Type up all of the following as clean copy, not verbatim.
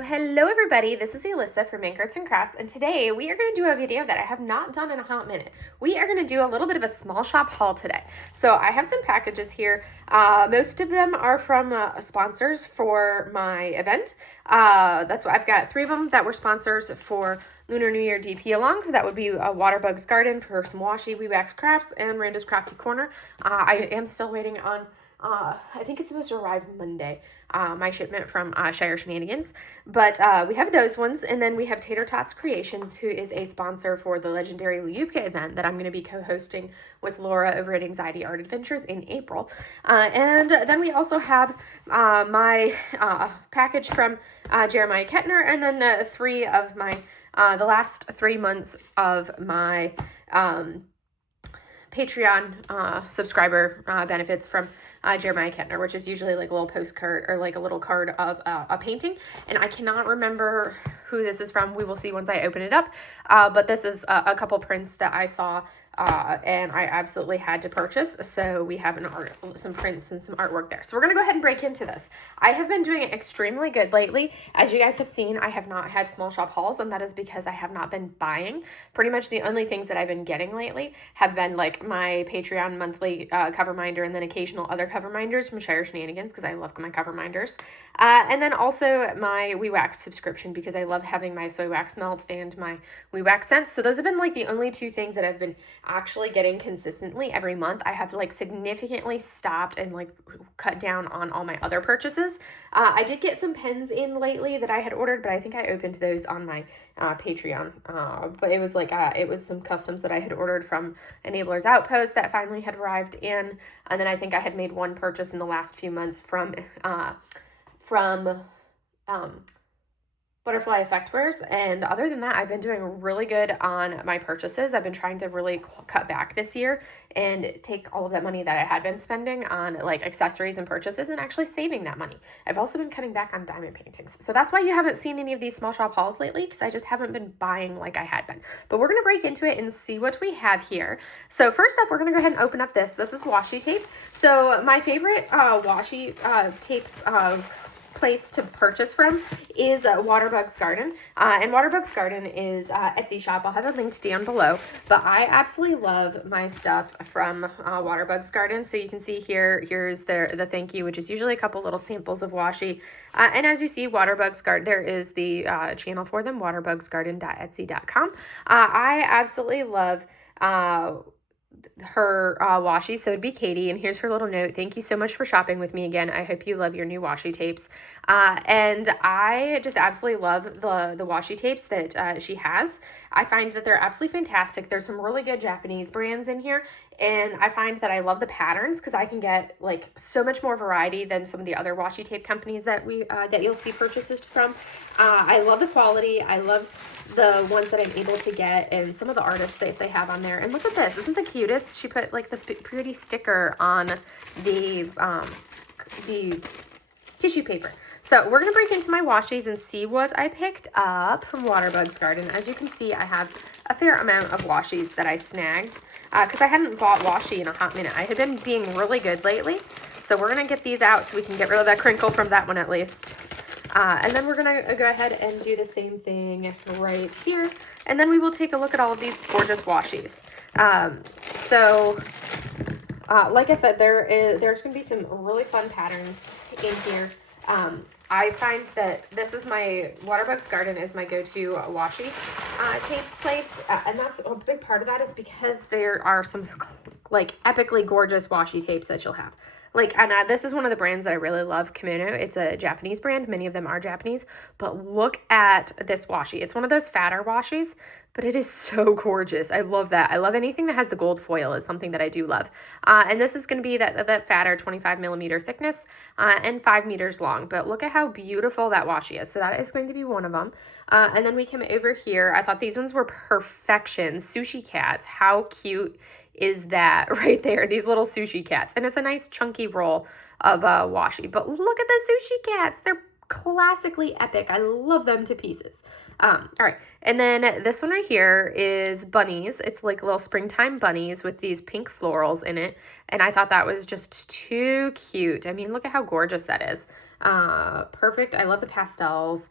Hello everybody, this is Alyssa from Make Arts and Crafts, and today we are going to do a video that I have not done in a hot minute. We are going to do a little bit of a small shop haul today. So I have some packages here. Most of them are from sponsors for my event. That's what I've got 3 of them that were sponsors for Lunar New Year DP along. That would be Waterbugs Garden for some washi, Weewax crafts, and Randa's Crafty Corner. I am still waiting on I think it's supposed to arrive Monday, my shipment from Shire Shenanigans. But we have those ones, and then we have Tater Tots Creations, who is a sponsor for the legendary Liupka event that I'm going to be co-hosting with Laura over at Anxiety Art Adventures in April. And then we also have my package from Jeremiah Ketner, and then the last 3 months of my Patreon subscriber benefits from Jeremiah Ketner, which is usually like a little postcard or like a little card of a painting. And I cannot remember who this is from. We will see once I open it up. But this is a couple prints that I saw and I absolutely had to purchase. So we have some prints and some artwork there. So we're going to go ahead and break into this. I have been doing extremely good lately. As you guys have seen, I have not had small shop hauls, and that is because I have not been buying. Pretty much the only things that I've been getting lately have been like my Patreon monthly cover minder, and then occasional other cover minders from Shire Shenanigans because I love my cover minders. And then also my Weewax subscription because I love having my soy wax melts and my Weewax scents. So those have been like the only 2 things that I've been actually getting consistently every month. I have like significantly stopped and like cut down on all my other purchases. I did get some pens in lately that I had ordered, but I think I opened those on my Patreon. But it was like it was some customs that I had ordered from Enabler's Outpost that finally had arrived in, and then I think I had made one purchase in the last few months from Butterfly Effect Wares, and other than that, I've been doing really good on my purchases. I've been trying to really cut back this year and take all of that money that I had been spending on like accessories and purchases and actually saving that money. I've also been cutting back on diamond paintings. So that's why you haven't seen any of these small shop hauls lately, because I just haven't been buying like I had been. But we're going to break into it and see what we have here. So first up, we're going to go ahead and open up this. This is washi tape. So my favorite washi tape place to purchase from is Waterbugs Garden, and Waterbugs Garden is Etsy shop. I'll have it linked down below, but I absolutely love my stuff from Waterbugs Garden. So you can see here's the thank you, which is usually a couple little samples of washi, and as you see, Waterbugs Garden, there is the channel for them, waterbugsgarden.etsy.com. I absolutely love her washi. So it'd be Katie, and here's her little note. Thank you so much for shopping with me again. I hope you love your new washi tapes. And I just absolutely love the washi tapes that she has. I find that they're absolutely fantastic. There's some really good Japanese brands in here, and I find that I love the patterns because I can get like so much more variety than some of the other washi tape companies that you'll see purchases from. I love the quality. I love the ones that I'm able to get, and some of the artists that they have on there. And look at this, isn't the cutest? She put like this pretty sticker on the tissue paper. So we're gonna break into my washis and see what I picked up from Waterbugs Garden. As you can see, I have a fair amount of washis that I snagged because I hadn't bought washi in a hot minute. I had been being really good lately, so we're gonna get these out so we can get rid of that crinkle from that one at least. And then we're going to go ahead and do the same thing right here. And then we will take a look at all of these gorgeous washis. Like I said, there's going to be some really fun patterns in here. I find that this is my Waterbugs Garden is my go-to washi tape place. And that's a big part of that is because there are some like epically gorgeous washi tapes that you'll have. Like, and this is one of the brands that I really love, Kimono. It's a Japanese brand. Many of them are Japanese. But look at this washi. It's one of those fatter washis, but it is so gorgeous. I love that. I love anything that has the gold foil is something that I do love. And this is going to be that fatter 25 millimeter thickness and 5 meters long. But look at how beautiful that washi is. So that is going to be one of them. And then we come over here. I thought these ones were perfection. Sushi cats. How cute is that right there? These little sushi cats. And it's a nice chunky roll of washi. But look at the sushi cats. They're classically epic. I love them to pieces. All right. And then this one right here is bunnies. It's like little springtime bunnies with these pink florals in it. And I thought that was just too cute. I mean, look at how gorgeous that is. Perfect. I love the pastels.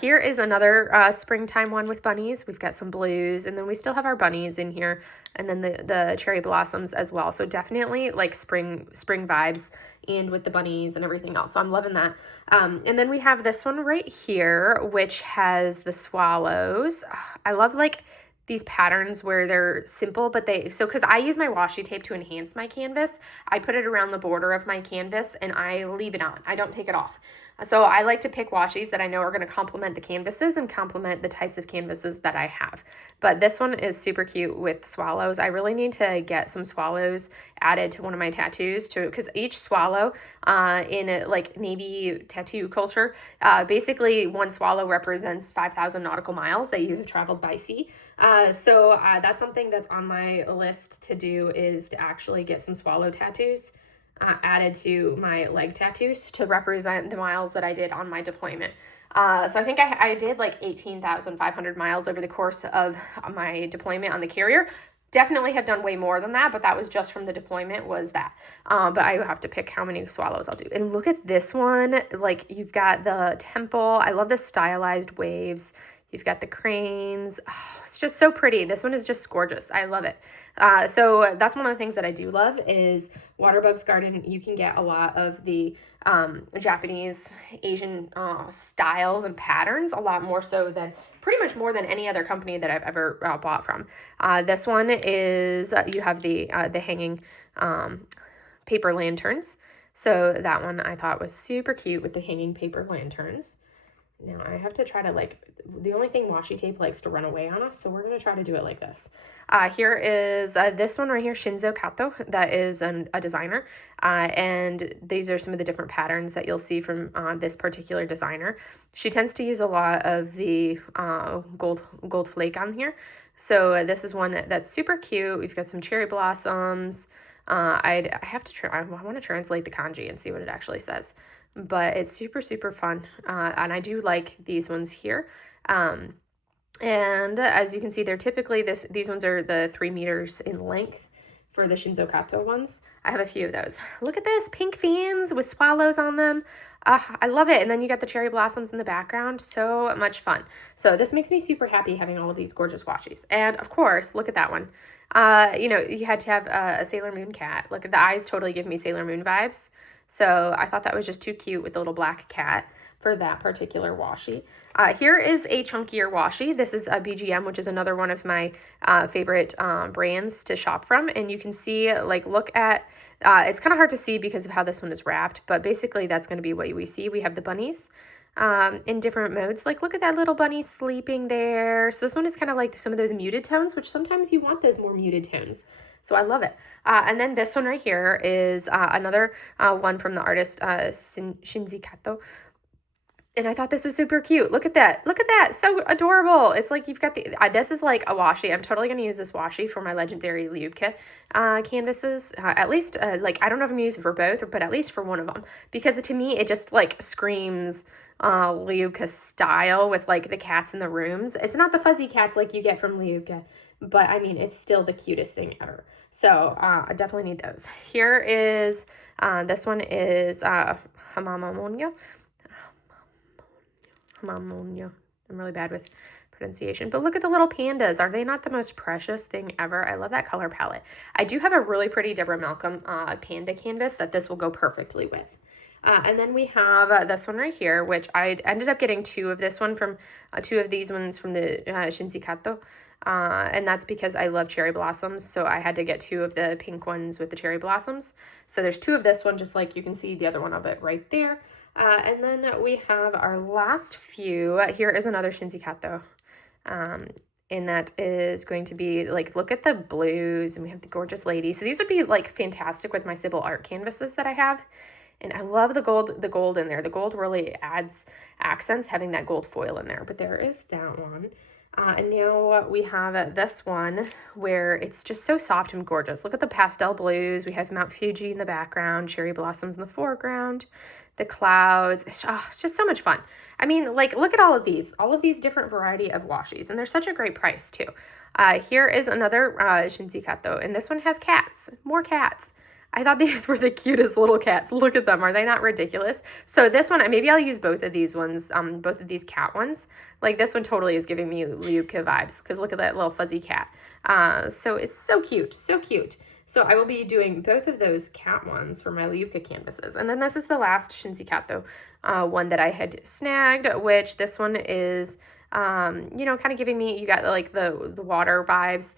Here is another springtime one with bunnies. We've got some blues, and then we still have our bunnies in here, and then the cherry blossoms as well. So definitely like spring vibes, and with the bunnies and everything else. So I'm loving that. And then we have this one right here, which has the swallows. I love like these patterns where they're simple, but because I use my washi tape to enhance my canvas, I put it around the border of my canvas and I leave it on. I don't take it off. So I like to pick washis that I know are going to complement the canvases and complement the types of canvases that I have. But this one is super cute with swallows. I really need to get some swallows added to one of my tattoos because each swallow in a, like Navy tattoo culture, basically one swallow represents 5,000 nautical miles that you have traveled by sea. So that's something that's on my list to do, is to actually get some swallow tattoos added to my leg tattoos to represent the miles that I did on my deployment. So I think I did like 18,500 miles over the course of my deployment on the carrier. Definitely have done way more than that, but that was just from the deployment was that. But I have to pick how many swallows I'll do. And look at this one. Like, you've got the temple. I love the stylized waves. You've got the cranes. Oh, it's just so pretty. This one is just gorgeous. I love it. So that's one of the things that I do love is Waterbugs Garden. You can get a lot of the Japanese, Asian styles and patterns, a lot more so than, pretty much more than any other company that I've ever bought from. This one is, you have the hanging paper lanterns. So that one I thought was super cute with the hanging paper lanterns. Now I have to try to the only thing washi tape likes to run away on us, so we're going to try to do it like this. Here is this one right here, Shinzo Kato, that is a designer, and these are some of the different patterns that you'll see from this particular designer. She tends to use a lot of the gold flake on here, so this is one that's super cute. We've got some cherry blossoms. I want to translate the kanji and see what it actually says. But it's super, super fun. And I do like these ones here. And as you can see, they're typically, these ones are the 3 meters in length for the Shinzo Kato ones. I have a few of those. Look at this, pink fans with swallows on them. I love it. And then you got the cherry blossoms in the background. So much fun. So this makes me super happy having all of these gorgeous washis. And of course, look at that one. You had to have a Sailor Moon cat. Look at the eyes, totally give me Sailor Moon vibes. So I thought that was just too cute with the little black cat for that particular washi. Here is a chunkier washi. This is a BGM, which is another one of my favorite brands to shop from. And you can see, look at, it's kind of hard to see because of how this one is wrapped, but basically that's going to be what we see. We have the bunnies in different modes. Look at that little bunny sleeping there. So this one is kind of like some of those muted tones, which sometimes you want those more muted tones. So I love it. And then this one right here is another one from the artist Shinzi Kato. And I thought this was super cute. Look at that. Look at that. So adorable. It's like you've got this is like a washi. I'm totally going to use this washi for my legendary Liubka canvases. At least, I don't know if I'm going to use it for both, but at least for one of them. Because to me, it just screams Liubka style with the cats in the rooms. It's not the fuzzy cats like you get from Liubka, but I mean, it's still the cutest thing ever. So I definitely need those. Here is, this one is Hamamonya. I'm really bad with pronunciation, but look at the little pandas. Are they not the most precious thing ever? I love that color palette. I do have a really pretty Deborah Malcolm panda canvas that this will go perfectly with. And then we have this one right here, which I ended up getting two of this one from, two of these ones from the Shinzi Kato. And that's because I love cherry blossoms. So I had to get two of the pink ones with the cherry blossoms. So there's two of this one, just like you can see the other one of it right there. And then we have our last few. Here is another Shinzi Kato. And that is going to be look at the blues, and we have the gorgeous lady. So these would be fantastic with my Sybil art canvases that I have. And I love the gold in there. The gold really adds accents, having that gold foil in there. But there is that one. And now we have this one where it's just so soft and gorgeous. Look at the pastel blues. We have Mount Fuji in the background, cherry blossoms in the foreground, the clouds. It's just so much fun. I mean, look at all of these different variety of washis, and they're such a great price too. Here is another Shinzi Kato, and this one has cats, more cats. I thought these were the cutest little cats. Look at them. Are they not ridiculous? So this one, maybe I'll use both of these ones, both of these cat ones. Like this one totally is giving me Liubka vibes because look at that little fuzzy cat. So it's so cute, so cute. So I will be doing both of those cat ones for my Liubka canvases. And then this is the last Shinzi cat though, one that I had snagged, which this one is, you know, kind of giving me, you got like the water vibes.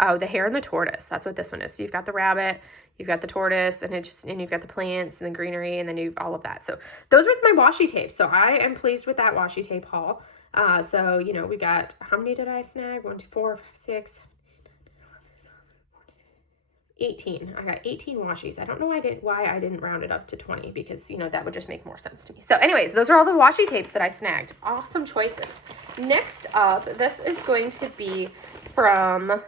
Oh, the hare and the tortoise. That's what this one is. So you've got the rabbit, you've got the tortoise, and you've got the plants and the greenery, and then you've all of that. So those were my washi tape. So I am pleased with that washi tape haul. So, you know, we got, how many did I snag? 1, 2, 4, 5, 6, 18. I got 18 washies. I don't know why I didn't round it up to 20 because, you know, that would just make more sense to me. So anyways, those are all the washi tapes that I snagged. Awesome choices. Next up, this is going to be from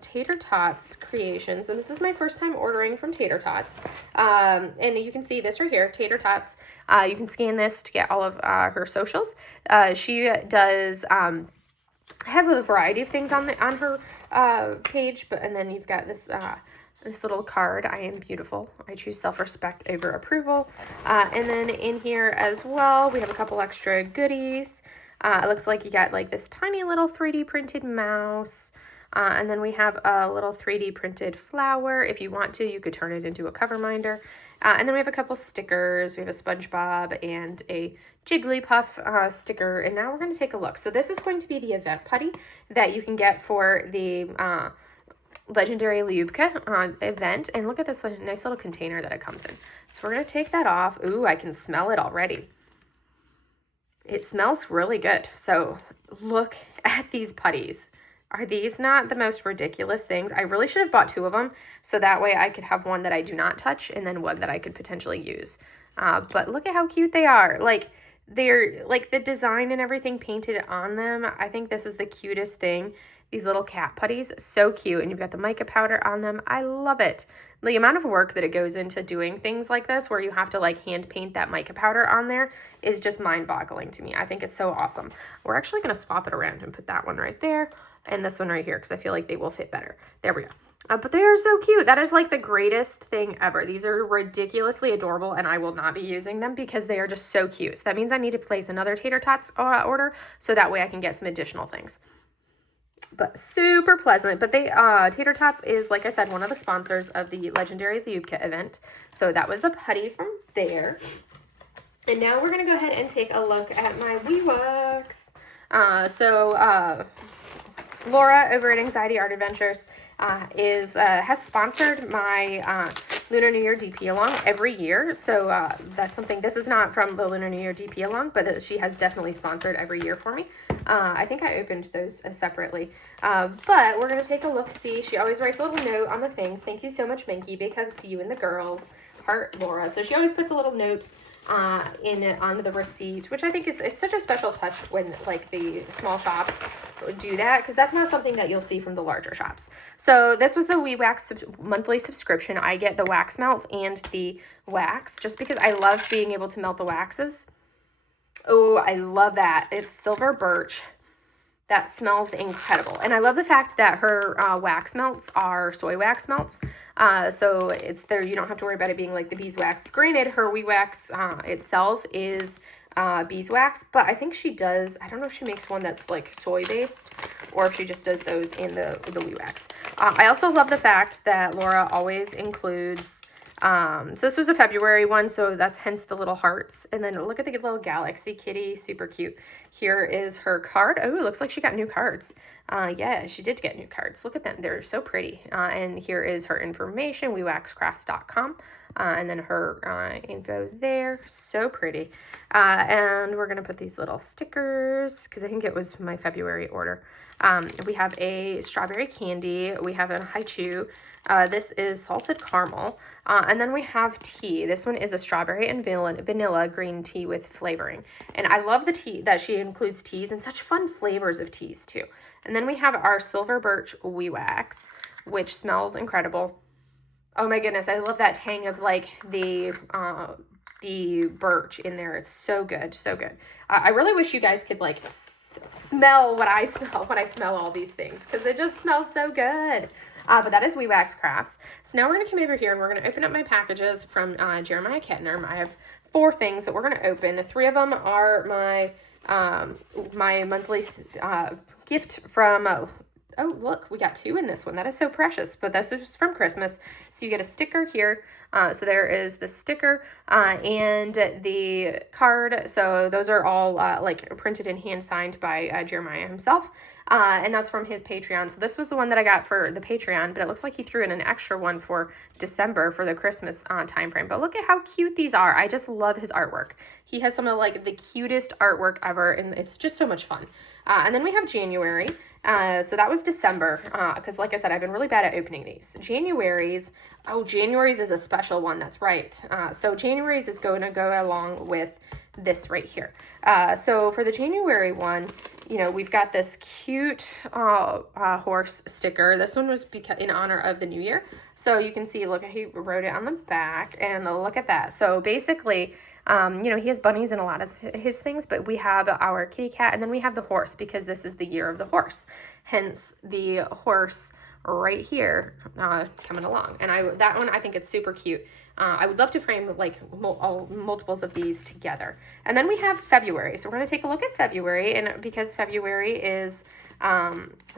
Tater Tots Creations. And this is my first time ordering from Tater Tots. And you can see this right here, Tater Tots. You can scan this to get all of her socials. She does, has a variety of things on her page, and then you've got this this little card, I am beautiful. I choose self-respect over approval. And then in here as well, we have a couple extra goodies. It looks like you got like this tiny little 3D printed mouse. And then we have a little 3D printed flower. If you want to, you could turn it into a cover minder. And then we have a couple stickers. We have a SpongeBob and a Jigglypuff sticker. And now we're going to take a look. So this is going to be the event putty that you can get for the Legendary Liubka event. And look at this nice little container that it comes in. So we're going to take that off. Ooh, I can smell it already. It smells really good. So look at these putties. Are these not the most ridiculous things? I really should have bought 2 of them so that way I could have one that I do not touch and then one that I could potentially use. But look at how cute they are. Like, they're like the design and everything painted on them. I think this is the cutest thing. These little cat putties, so cute. And you've got the mica powder on them. I love it. The amount of work that it goes into doing things like this where you have to like hand paint that mica powder on there is just mind-boggling to me. I think it's so awesome. We're actually going to swap it around and put that one right there and this one right here because I feel like they will fit better. There we go. But they are so cute. That is like the greatest thing ever. These are ridiculously adorable and I will not be using them because they are just so cute. So that means I need to place another Tater Tots order so that way I can get some additional things. But super pleasant. But they Tater Tots is, like I said, one of the sponsors of the Legendary Liubka event. So that was the putty from there. And now we're going to go ahead and take a look at my Weewax. Laura over at Anxiety Art Adventures has sponsored my Lunar New Year DP along every year. So that's something, this is not from the Lunar New Year DP along, but she has definitely sponsored every year for me. I think I opened those separately. But we're going to take a look-see. She always writes a little note on the things. Thank you so much, Minky. Big hugs to you and the girls. Heart, Laura. So she always puts a little note on the receipt, which I think it's such a special touch when like the small shops do that, because that's not something that you'll see from the larger shops. So this was the Weewax monthly subscription. I get the wax melts and the wax just because I love being able to melt the waxes. Oh, I love that. It's silver birch. That smells incredible. And I love the fact that her wax melts are soy wax melts. So it's there, you don't have to worry about it being like the beeswax. Granted, her Weewax itself is beeswax, but I think she does, I don't know if she makes one that's like soy based or if she just does those in the Weewax. I also love the fact that Laura always includes, so this was a February one, so that's hence the little hearts. And then look at the little galaxy kitty, super cute. Here is her card. Oh, it looks like she got new cards. Yeah, she did get new cards. Look at them. They're so pretty. And here is her information, weewaxcrafts.com. And then her info there. So pretty. And we're going to put these little stickers because I think it was my February order. We have a strawberry candy. We have a haichu. This is salted caramel. And then we have tea. This one is a strawberry and vanilla green tea with flavoring. And I love the tea that she includes teas and such fun flavors of teas too. And then we have our silver birch Weewax, which smells incredible. Oh my goodness, I love that tang of like the birch in there. It's so good, so good. I really wish you guys could like smell what I smell when I smell all these things because it just smells so good. but that is Weewax Crafts. So now we're going to come over here and we're going to open up my packages from Jeremiah Ketner. I have 4 things that we're going to open. 3 of them are my my monthly gift from oh, look, we got 2 in this one. That is so precious, but this is from Christmas. So you get a sticker here. So there is the sticker and the card. So those are all like printed and hand signed by Jeremiah himself. And that's from his Patreon. So this was the one that I got for the Patreon, but it looks like he threw in an extra one for December for the Christmas time frame. But look at how cute these are. I just love his artwork. He has some of like the cutest artwork ever, and it's just so much fun. And then we have January. So that was December, because like I said, I've been really bad at opening these. January's is a special one, that's right. So January's is going to go along with this right here. So for the January one, you know, we've got this cute horse sticker. This one was in honor of the new year. So you can see, look, he wrote it on the back, and look at that. So basically, you know, he has bunnies in a lot of his things, but we have our kitty cat, and then we have the horse, because this is the year of the horse. Hence the horse right here coming along. And that one, I think it's super cute. I would love to frame like multiples of these together. And then we have February. So we're going to take a look at February, and because February is,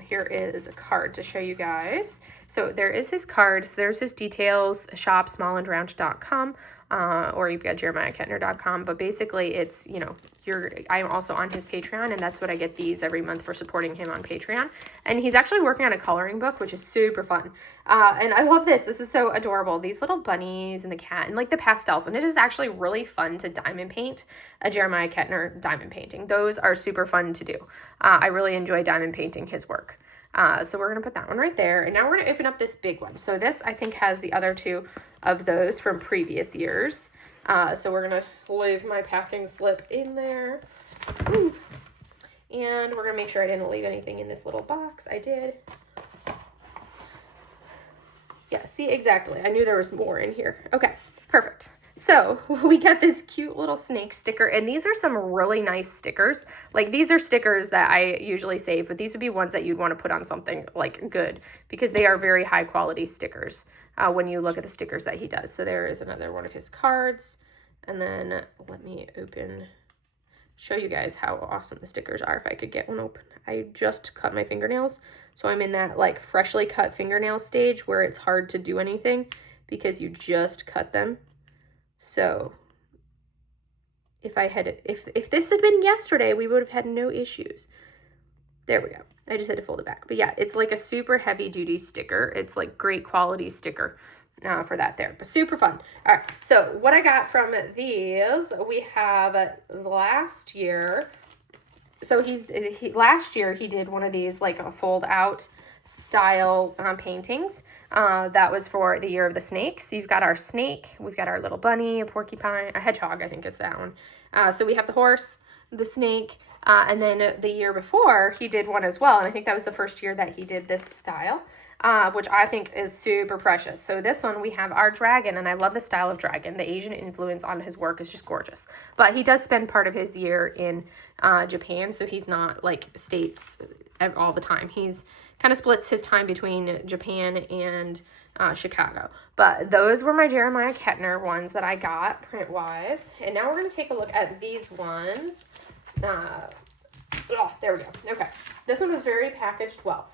here is a card to show you guys. So there is his card. So there's his details, shop smallandround.com. Or you've got jeremiahketner.com, but basically it's, you know, I'm also on his Patreon, and that's what I get these every month for supporting him on Patreon. And he's actually working on a coloring book, which is super fun. And I love this. This is so adorable. These little bunnies and the cat and like the pastels. And it is actually really fun to diamond paint a Jeremiah Ketner diamond painting. Those are super fun to do. I really enjoy diamond painting his work. So we're going to put that one right there. And now we're going to open up this big one. So this, I think, has the other 2 of those from previous years. So we're going to leave my packing slip in there. Ooh. And we're going to make sure I didn't leave anything in this little box. I did. Yeah, see, exactly. I knew there was more in here. Okay, perfect. So we got this cute little snake sticker, and these are some really nice stickers. Like, these are stickers that I usually save, but these would be ones that you'd want to put on something like good, because they are very high quality stickers when you look at the stickers that he does. So there is another one of his cards. And then let me show you guys how awesome the stickers are if I could get one open. I just cut my fingernails, so I'm in that like freshly cut fingernail stage where it's hard to do anything because you just cut them. So if this had been yesterday, we would have had no issues. There we go. I just had to fold it back. But yeah, it's like a super heavy duty sticker. It's like great quality sticker for that there. But super fun. All right. So what I got from these, we have last year. So last year he did one of these like a fold out style paintings. That was for the year of the snake. So you've got our snake, we've got our little bunny, a porcupine, a hedgehog, I think is that one. So we have the horse, the snake, and then the year before he did one as well. And I think that was the first year that he did this style, which I think is super precious. So this one, we have our dragon, and I love the style of dragon. The Asian influence on his work is just gorgeous. But he does spend part of his year in Japan, so he's not like states all the time. He's kind of splits his time between Japan and Chicago. But those were my Jeremiah Ketner ones that I got print-wise. And now we're going to take a look at these ones. There we go. Okay. This one was very packaged well.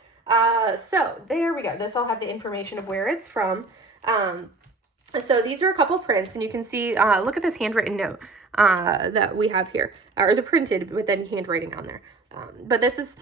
So there we go. This will have the information of where it's from. So these are a couple prints, and you can see, look at this handwritten note that we have here, or the printed with then handwriting on there. But this is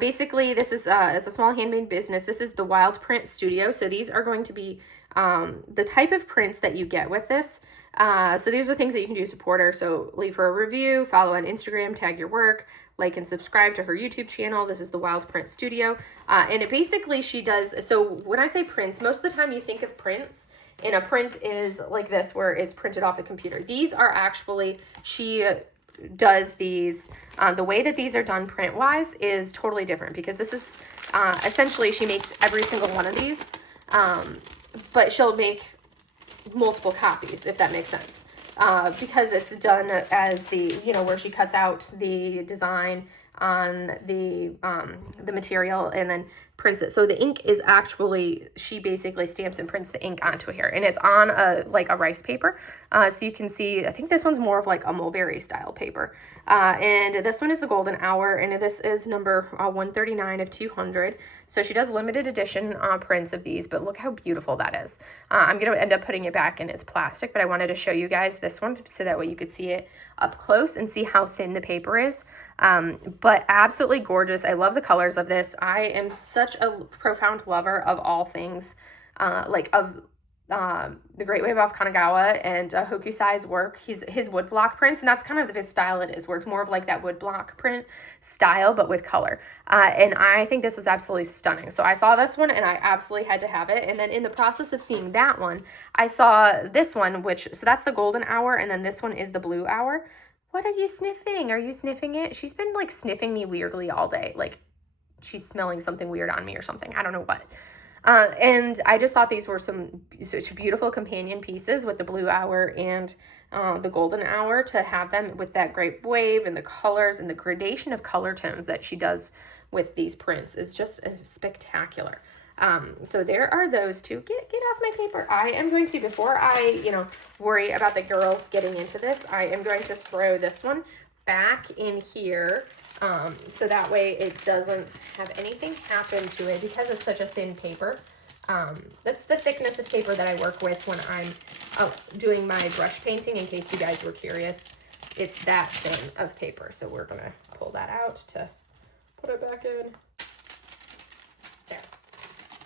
basically, it's a small handmade business. This is the Wild Print Studio. So these are going to be the type of prints that you get with this. So these are things that you can do, support her. So leave her a review, follow on Instagram, tag your work, like and subscribe to her YouTube channel. This is the Wild Print Studio. And it basically, she does, so when I say prints, most of the time you think of prints, and a print is like this, where it's printed off the computer. These are actually, she does these, the way that these are done print-wise is totally different, because this is, essentially, she makes every single one of these, but she'll make multiple copies, if that makes sense, because it's done as the, where she cuts out the design on the material and then prints it. So the ink is actually, she basically stamps and prints the ink onto here, and it's on like a rice paper. So you can see, I think this one's more of like a mulberry style paper. And this one is the Golden Hour, and this is number 139 of 200. So she does limited edition prints of these, but look how beautiful that is. I'm going to end up putting it back in its plastic, but I wanted to show you guys this one so that way you could see it up close and see how thin the paper is. But absolutely gorgeous. I love the colors of this. I am such a profound lover of all things the Great Wave off Kanagawa and Hokusai's work. His woodblock prints, and that's kind of his style it is, where it's more of like that woodblock print style, but with color. And I think this is absolutely stunning. So I saw this one and I absolutely had to have it. And then in the process of seeing that one, I saw this one, so that's the Golden Hour, and then this one is the Blue Hour. What are you sniffing? Are you sniffing it? She's been like sniffing me weirdly all day. Like she's smelling something weird on me or something. I don't know what. And I just thought these were such beautiful companion pieces with the Blue Hour and the Golden Hour, to have them with that Great Wave and the colors and the gradation of color tones that she does with these prints is just spectacular. So there are those two. Get off my paper. I am going to, before I, worry about the girls getting into this, I am going to throw this one back in here. So that way it doesn't have anything happen to it, because it's such a thin paper. That's the thickness of paper that I work with when I'm doing my brush painting, in case you guys were curious. It's that thin of paper. So we're going to pull that out to put it back in. There.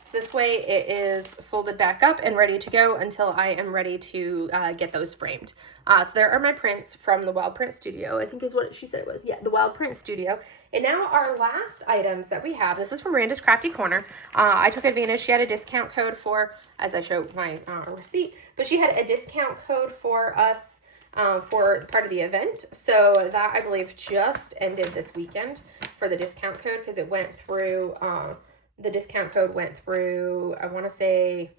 So this way it is folded back up and ready to go until I am ready to get those framed. So there are my prints from the Wild Print Studio, I think is what she said it was. Yeah, the Wild Print Studio. And now our last items that we have, this is from Randa's Crafty Corner. I took advantage. She had a discount code for, as I showed my receipt, but she had a discount code for us for part of the event. So that, I believe, just ended this weekend for the discount code, because it went through, the discount code went through, I want to say,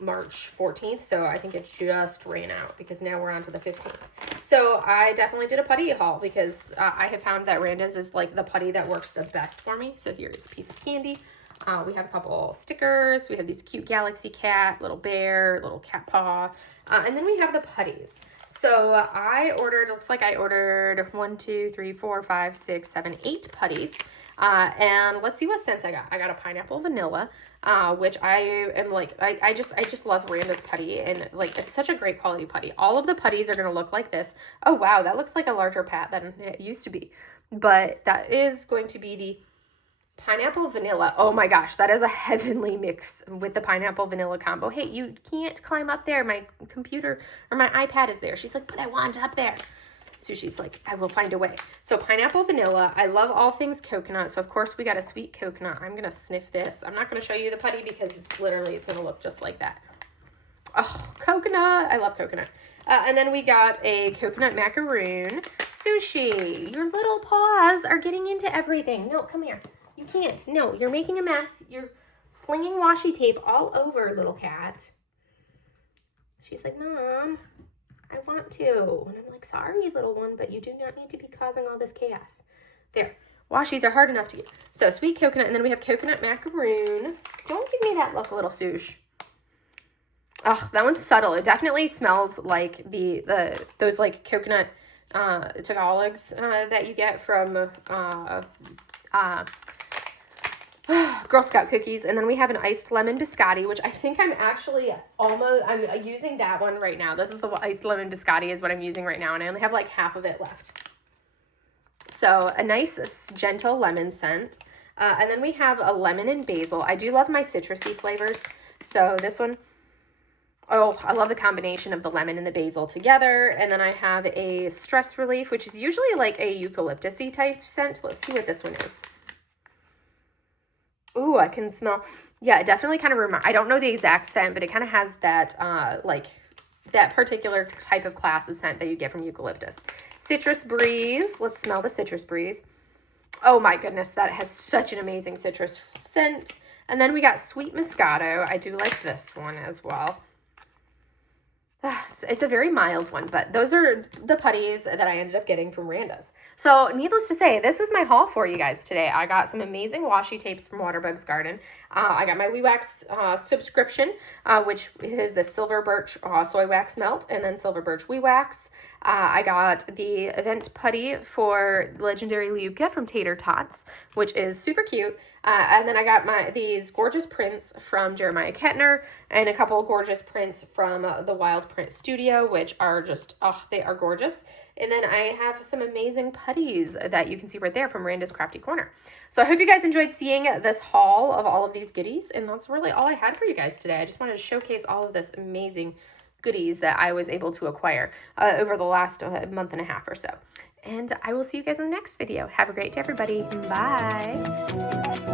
March 14th. So I think it just ran out, because now we're on to the 15th. So I definitely did a putty haul, because I have found that Randa's is like the putty that works the best for me. So here's a piece of candy. We have a couple stickers. We have these cute galaxy cat, little bear, little cat paw. And then we have the putties. So I ordered, looks like I ordered 1, 2, 3, 4, 5, 6, 7, 8 putties. And let's see what scents I got. I got a pineapple vanilla, which I am like, I just love Randa's putty, and like, it's such a great quality putty. All of the putties are going to look like this. Oh, wow. That looks like a larger pat than it used to be, but that is going to be the pineapple vanilla. Oh my gosh. That is a heavenly mix with the pineapple vanilla combo. Hey, you can't climb up there. My computer or my iPad is there. She's like, but I want up there. So she's like, I will find a way. So pineapple vanilla. I love all things coconut. So of course we got a sweet coconut. I'm going to sniff this. I'm not going to show you the putty, because it's going to look just like that. Oh, coconut. I love coconut. And then we got a coconut macaroon. Sushi, your little paws are getting into everything. No, come here. You can't. No, you're making a mess. You're flinging washi tape all over, little cat. She's like, Mom, I want to. And I'm like, sorry, little one, but you do not need to be causing all this chaos. There. Washies are hard enough to get. So sweet coconut, and then we have coconut macaroon. Don't give me that look, little Sush. Oh, that one's subtle. It definitely smells like those like coconut Tagalogs that you get from Girl Scout cookies. And then we have an iced lemon biscotti, which I think I'm using that one right now. This is the iced lemon biscotti is what I'm using right now, and I only have like half of it left. So a nice gentle lemon scent. And then we have a lemon and basil. I do love my citrusy flavors. So this one, oh, I love the combination of the lemon and the basil together. And then I have a stress relief, which is usually like a eucalyptus-y type scent. Let's see what this one is. Ooh, I can smell. Yeah, it definitely kind of I don't know the exact scent, but it kind of has that, like, that particular type of class of scent that you get from eucalyptus. Citrus breeze. Let's smell the citrus breeze. Oh my goodness, that has such an amazing citrus scent. And then we got sweet Moscato. I do like this one as well. It's a very mild one, but those are the putties that I ended up getting from Randa's. So needless to say, this was my haul for you guys today. I got some amazing washi tapes from Waterbugs Garden. I got my Weewax subscription, which is the silver birch soy wax melt and then silver birch Weewax. I got the event putty for Legendary Liubka from Tater Tots, which is super cute. And then I got these gorgeous prints from Jeremiah Ketner and a couple of gorgeous prints from the Wild Print Studio, which are just, oh, they are gorgeous. And then I have some amazing putties that you can see right there from Randa's Crafty Corner. So I hope you guys enjoyed seeing this haul of all of these goodies. And that's really all I had for you guys today. I just wanted to showcase all of this amazing goodies that I was able to acquire over the last month and a half or so. And I will see you guys in the next video. Have a great day, everybody. Bye.